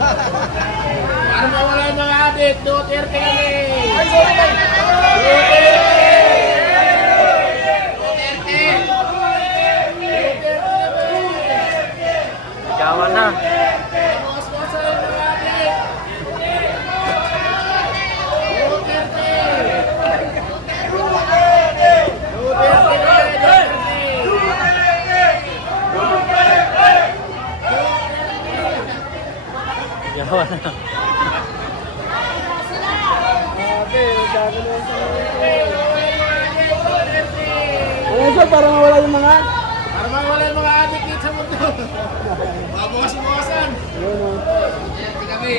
Para mawala yung mga adik, Duterte kami! Ay, sorry tayo. Sigawan na. Sigawan na. Ayan sir, para mawala yung mga... Para mawala yung mga adik dito sa mundo! Mabukas-bukasan! Ayun o. Duterte kami!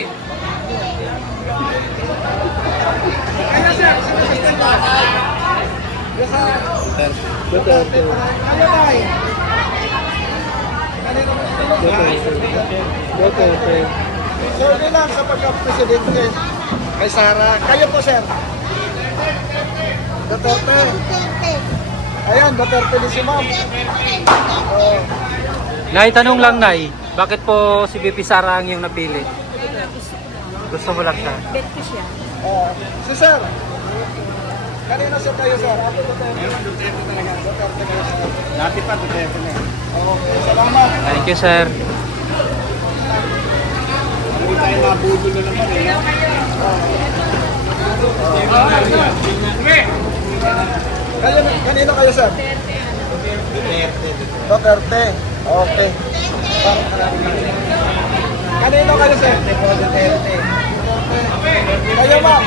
Kaya siya! Duterte. Ano tayo? Duterte. Sir, ilan sa pagka-presidente kay Sara? Kayo po, sir. Duterte. Ayan, Duterte din si ma'am. Nay, tanong lang Nay, bakit po si BP Sara ang iyong napili? Gusto mo lang siya? Bet ko siya. Si sir. Kanina sir kayo, sir. Duterte talaga. Duterte kayo, sir. Dati pa, Duterte na. Okay, salamat. Thank you, sir. Hindi tayo mabudol na naman eh. Kanino kayo, sir? Duterte. Okay. Kanino kayo, sir? Duterte. Kayo, ma'am.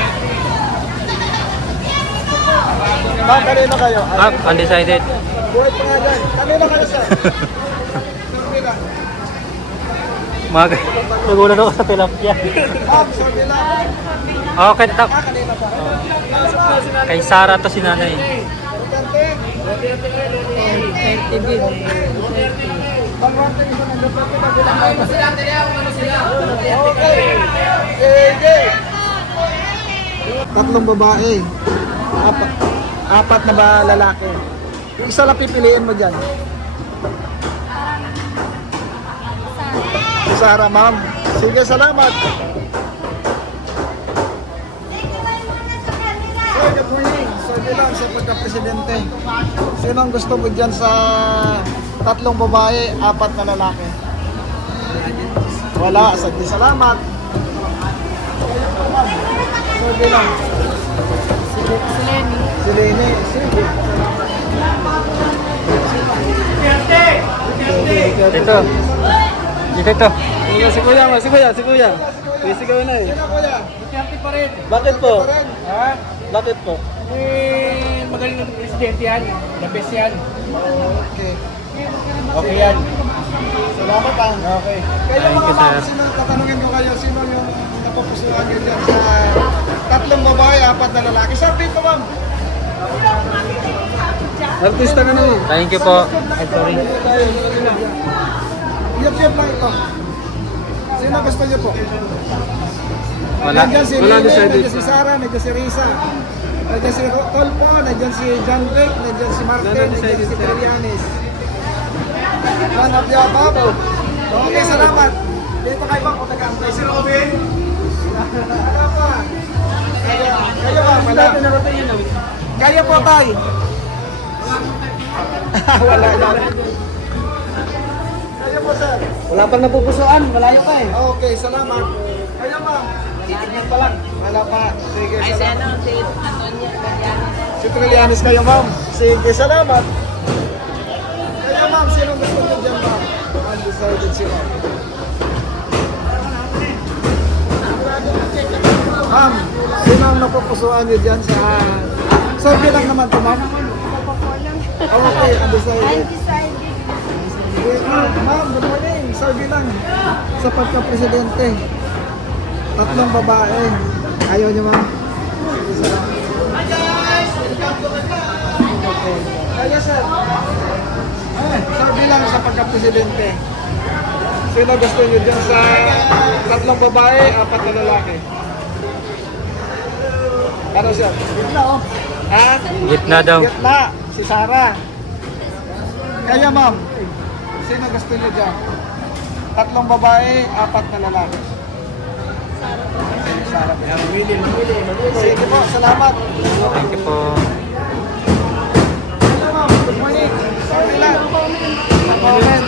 Ma'am, kanino kayo? Undecided. Buhay pa nga dyan. Kanino kayo, sir? Nagulat ako sa tilapia. Ma'am, sorry lang. Okay, Kanino pa? kay Sara to si nanay. Duterte. TV. Pangwarte isa ng Duterte. Okay. Sige. Tatlong babae. Apat na ba lalaki? Yung isa lang pipiliin mo dyan. Si Sara, ma'am. Sige, salamat. Sir, good morning. Sir, bilang sa pagka-presidente. Sino ang gusto mo dyan sa tatlong babae, apat na lalaki? Wala. Sige, salamat. Sir, bilang. Si Lenny. Si Lene. Sige. Dito. Dito. Si Kuya. Busy ka na eh. Sino, Kuya? Duterte pa rin. Bakit po? Ha? Bakit po? Eh, magaling ng presidente yan. The best yan. Okay. Okay yan. Salamat pa. Okay. Kayo Thank mga you, ma'am, sir. sino, tatanungin ko kayo, sino yung napupusuan nyo dyan sa tatlong babae, apat na lalaki? Sabi ko, ma'am. Artista ka naman. Thank you po. Ay, sorry. YouTube lang ito. Sino gusto nyo po? Wala. Nandiyan si Lili, nandiyan si Sara, nandiyan si Risa. Nandiyan si Tolpo, nandiyan si John Blake, nandiyan si Martin, nandiyan si Trillanes. Hanap niya babo. Okay, salamat. Dito kayo ba kung nag-aantay si Robin? Wala pa. Kayo ba? Wala. Kaya po tayo. Wala na. Kayo po, sir. Wala pang napupusuan. Malayo pa eh. Okay, salamat. Kayo, ma'am. Titignan pa lang. Wala pa. Sige, Ay, si salamat. ano, si Antonia Mariano. Si Trillanes kayo, ma'am. Sige, salamat. Kayo, ma'am. Sinong gusto nyo dyan, ma'am? Undecided si ma'am. Ma'am, sino ang napupusuan nyo dyan sa... Survey lang naman to, ma'am. Okay, undecided. Ma'am, good morning. Survey lang. Sa pagka-presidente. Tatlong babae. Ayaw nyo, ma'am? Sige, salamat. Okay. Kaya, sir. Survey lang sa pagka-presidente. Sino gusto nyo dyan sa tatlong babae, apat na lalaki? Ano, sir? Gitna, oh. Ha? Gitna daw. Gitna. Si Sara. Kaya, ma'am. Sino gusto nyo dyan? Tatlong babae, apat na lalaki. Sara. Sige po, salamat. Thank you po. Hello ma'am, good morning. Sorry lang. Comment.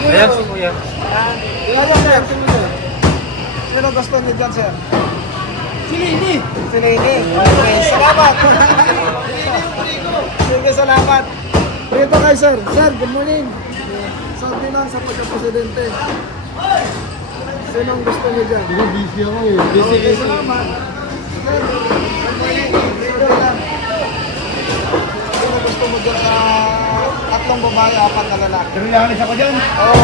Ayan si Kuya. Ayan sir. Sino gusto niyo dyan sir? Si Lini. Okay, salamat. Sige, salamat. Dito kay sir. Sir, good morning. Sabi lang sa pagka-presidente. Sinong gusto niyo dyan? Busy ako eh. Okay, salamat. Sir, good morning. Dito lang. Sino gusto mo dyan sa tatlong babae, apat na lalaki? Kailangan ako dyan.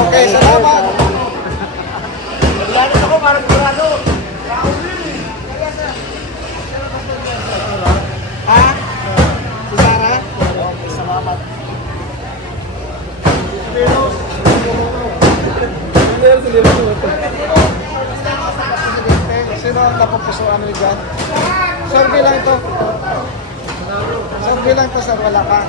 Okay, salamat. Kailangan ako parang kurado. Ha? Si Sarah? Okay, salamat. Sino ang napupusuan mo dyan? Survey lang ito. Survey lang ito sir, wala ka.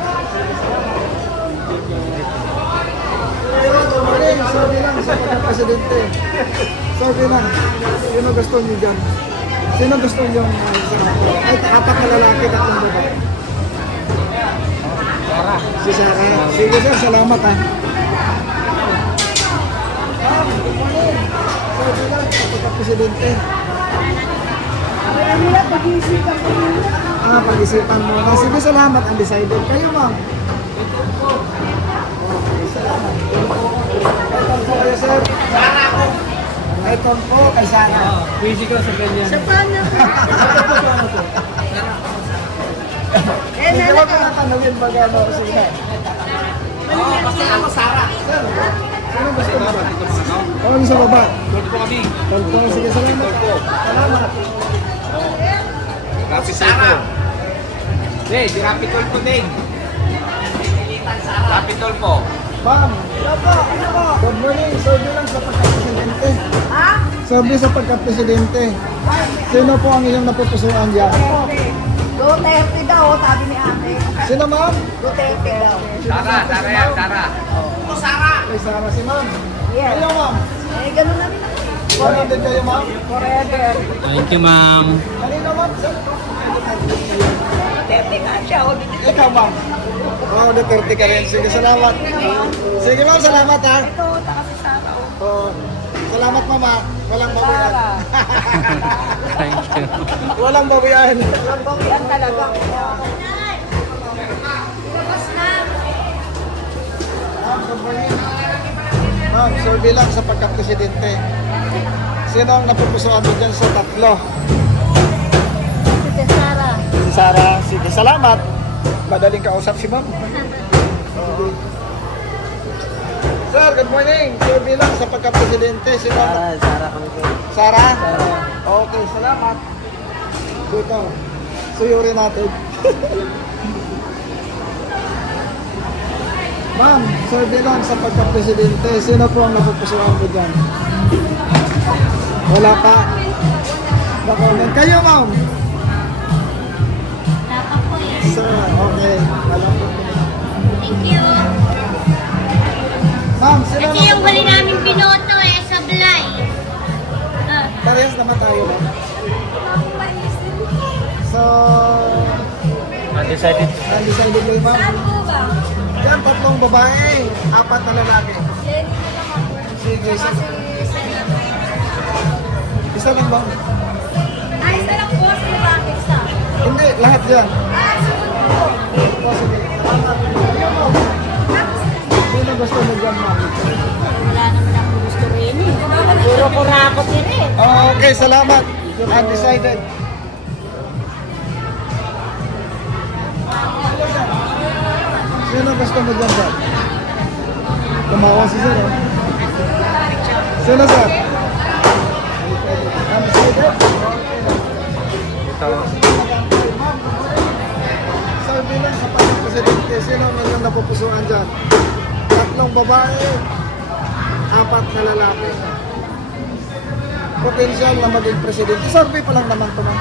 Survey lang sa pagka-presidente. Survey lang. Sino gusto niyo dyan? Sino gusto niyo ay apat na lalaki, tatlong babae? Sarah. Si Sarah. Sige sir, salamat ha. Good morning. Survey lang sa pagka-presidente. Pag-isipan mo na. Sige, salamat. Undecided. Kayo, ma'am. Okay, salamat. Ito po kayo, sir. Sara ako. Ito po kay Sara. Busy ko sa ganyan. Sa paano? Hindi ko natanungin pag ano. Sige. Basta ako, Sara. Sir, ano gusto mo ba? Oo, sa baba. Good po kami. Tolpo. Sige, salamat. Salamat. Si Sara. Hey, si Rapitol po din. Rapitol po. Ma'am. Good morning. Survey lang sa pagka-presidente. Ha? Survey sa pagka-presidente. Sino po ang iyong napupusuan dyan? Duterte daw, sabi ni ate. Sino, ma'am? Duterte daw. Sara yan, Sara. Kay Sara si ma'am. Yes. Kayo, ma'am. Eh, ganun na rin. Ano din kayo, ma'am? Forever. Thank you, ma'am. Kanino, ma'am? Sir? Duterte nga siya. O, Duterte. Ikaw, ma'am. Oo, Duterte ka rin. Sige, salamat. Sige, ma'am, salamat, ha? Ito, taka si Sara. Oo. Salamat, mama. Walang bawian. Sara. Thank you. Walang bawian. Walang bawian talaga. Ma'am, survey lang sa pagka-presidente. Sino ang napupusuan mo dyan sa tatlo? Si Sara. Si Sara. Sige, salamat. Madaling kausap si ma'am. Okay. Sir, good morning. Survey lang sa pagka-presidente. Sino ang... Sara kami po. Sara? Okay, salamat. Dito. Suyurin natin. Ma'am, survey lang sa pagka-presidente. Sino po ang napupusuan mo dyan? Wala pa? Comment. Kayo, ma'am? Dapat po yan. Sir, okay. Alam ko. Thank you. Ma'am, sino Kasi yung huli namin binoto eh, sablay. Parehas naman tayo, ma'am. So, Undecided. undecided kayo, ma'am. po ba? Yan, tatlong babae, apat na lalaki. Jenny na lang ako. Sige, Kasi isa lang ba? ay, isa lang po si Rocket sa. Hindi, lahat dyan. Ah, sunod po. O, sige. Sino gusto mo dyan, ma'am? Wala naman akong gusto rin eh. Puro kurakot yun eh. Okay, salamat. Undecided. Sino gusto mo dyan, sir? Tumawa si sir, oh. Sino, sir? Undecided? Ito. Sabi lang sa pagka-presidente, sino ang inyong napupusuan dyan? Tatlong babae, apat na lalaki. Potensyal na maging presidente. Survey pa lang naman ito, ma'am.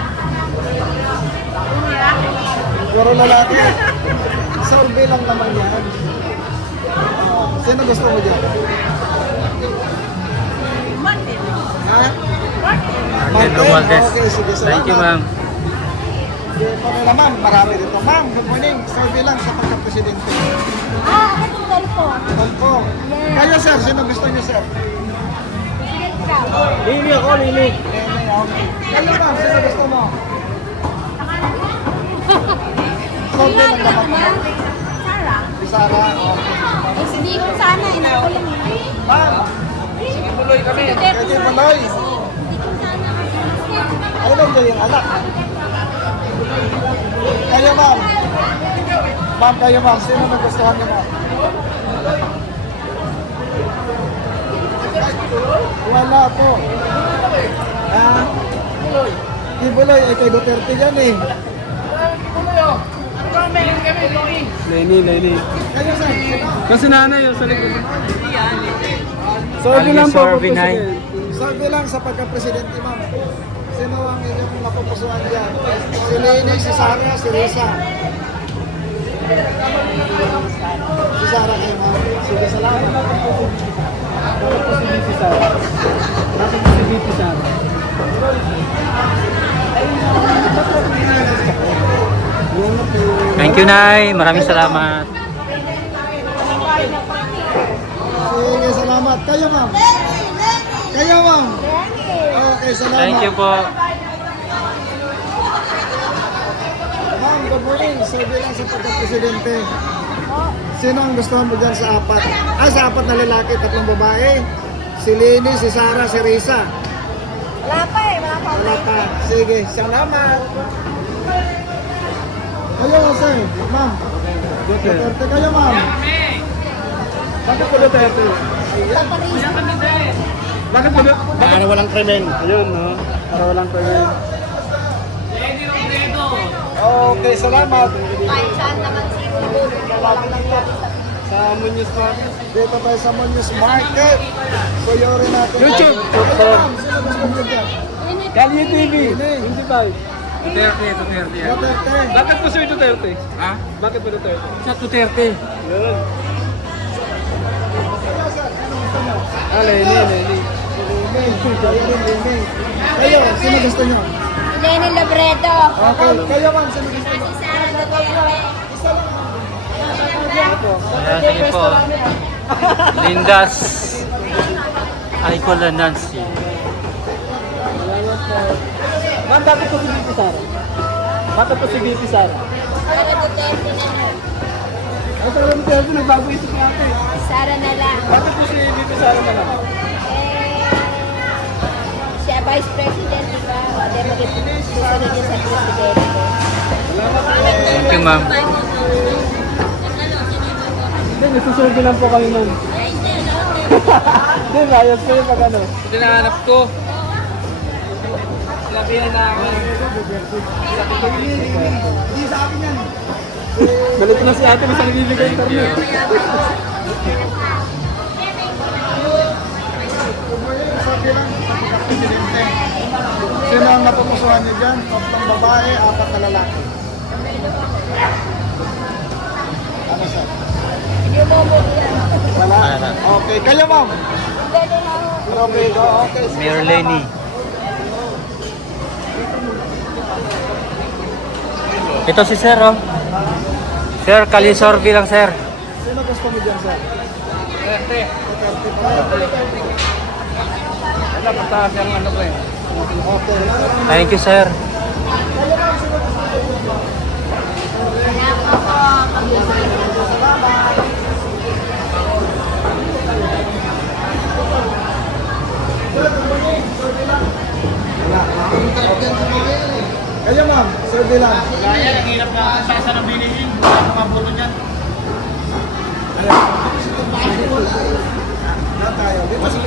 Puro lalaki. Survey lang naman yan. Sino gusto mo dyan? Martin. Ha? Martin. Martin Romualdez. Okay, sige, salamat. Thank you, ma'am. Ito na naman, marami dito. Ma'am, good morning. Survey lang sa pagka-presidente. Ito cellphone. Opo. Yes. Kayo, sir, sino gusto niyo, sir? President ka. Lili ako, Lili. Kayo, ma'am, sino gusto mo? Survey lang naman. Ma'am, Sarah. Si Sarah, okay. Eh, hindi ko sana. Inako lang eh. Ma'am, Kaya Maloy. Ano ba yung anak? Kayo, ma'am. Ma'am, kayo, ma'am. Sino nagustuhan niyo, ma'am? Wala po. Ah, Kibuloy, eh, kay Duterte yan eh. Lenny. Kayo, sir, sino? Kasi nanay yun sa likod. Survey lang po, President. Survey lang sa pagka-presidente, ma'am. Sino ang inyong napupusuan dyan? Si Lene, si Sarah, si Risa. Si Sarah kayo, ma'am. Sige, salamat. Bakit po si VP Sara? Bakit po si VP Sara? Thank you, Nay. Maraming salamat. Sige, salamat. Kayo, ma'am. Kayo, ma'am. Okay, salamat. Thank you po. Ma'am, good morning. Survey lang sa pagka-presidente. Sino ang gustuhan mo dyan sa apat? Sa apat na lalaki, 3 babae. Si Lene, si Sarah, si Risa. Wala pa eh. Wala pa. Wala pa. Sige, salamat. Kayo, sir. Ma'am. Duterte kayo, ma'am. Bakit po Duterte? Bakit po Duterte? Para walang krimen. Ayun, no? Para walang krimen. Okay, salamat. Kahit saan naman siguro. Walang nangyari sa Sa Muñoz Market. Dito tayo sa Muñoz Market. Suyori natin. YouTube. Kayo, ma'am. Sino gusto mo dyan? Kalye TV. Hindi. Principal. Duterte. Duterte. Bakit po si Duterte? Ha? Bakit po Duterte? Sa Duterte. Yun. Kayo, sir. Sino gusto mo? Lenny. Lene. Kayo rin, Lene. Kayo, sino gusto nyo? Lenny Labredo. Okay. Kayo, ma'am. Sino gusto nyo? Sarah Duterte. Ayan, sige po. Lindas. Icon Nancy. Ma'am, bakit po si VP Sara? Bakit po si VP Sara? Sarah Duterte na lang. Ang sarap ng Duterte, nagbago isip natin. Sarah na lang. Bakit po si VP Sara na lang? Siya vice president, di ba? Democrat, susunod niya sa presidente. Thank you, ma'am. Hindi, nasusunod lang po kami, ma'am. Hindi, ayos po yung pag ano. Tinahanap ko. Sinabihan na ako. Hindi sa akin yan. Galit na si ate, basta nagbibigay yung interview. Sabi lang sa pagka-presidente. Sino ang napupusuhan nyo dyan? 3 babae, 4 na lalaki. Ano, sir? Hindi mo mo yan. Wala? Wala. Okay. Kayo, ma'am. Gano'n lang. Okay, go. Okay. sige, Mayor salamat. Lenny. Ito si Sir, oh. Sir, kali survey lang, Sir. Sino gusto mo dyan, sir? Duterte. Duterte pa rin. Wala, pataas yung ano ko eh. Okay. salamat. Thank you, Sir. Kayo, ma'am. Survey lang. Kaya, ang hirap na sa isa ng binigin. Mga boto niyan. Na tayo. Dito sa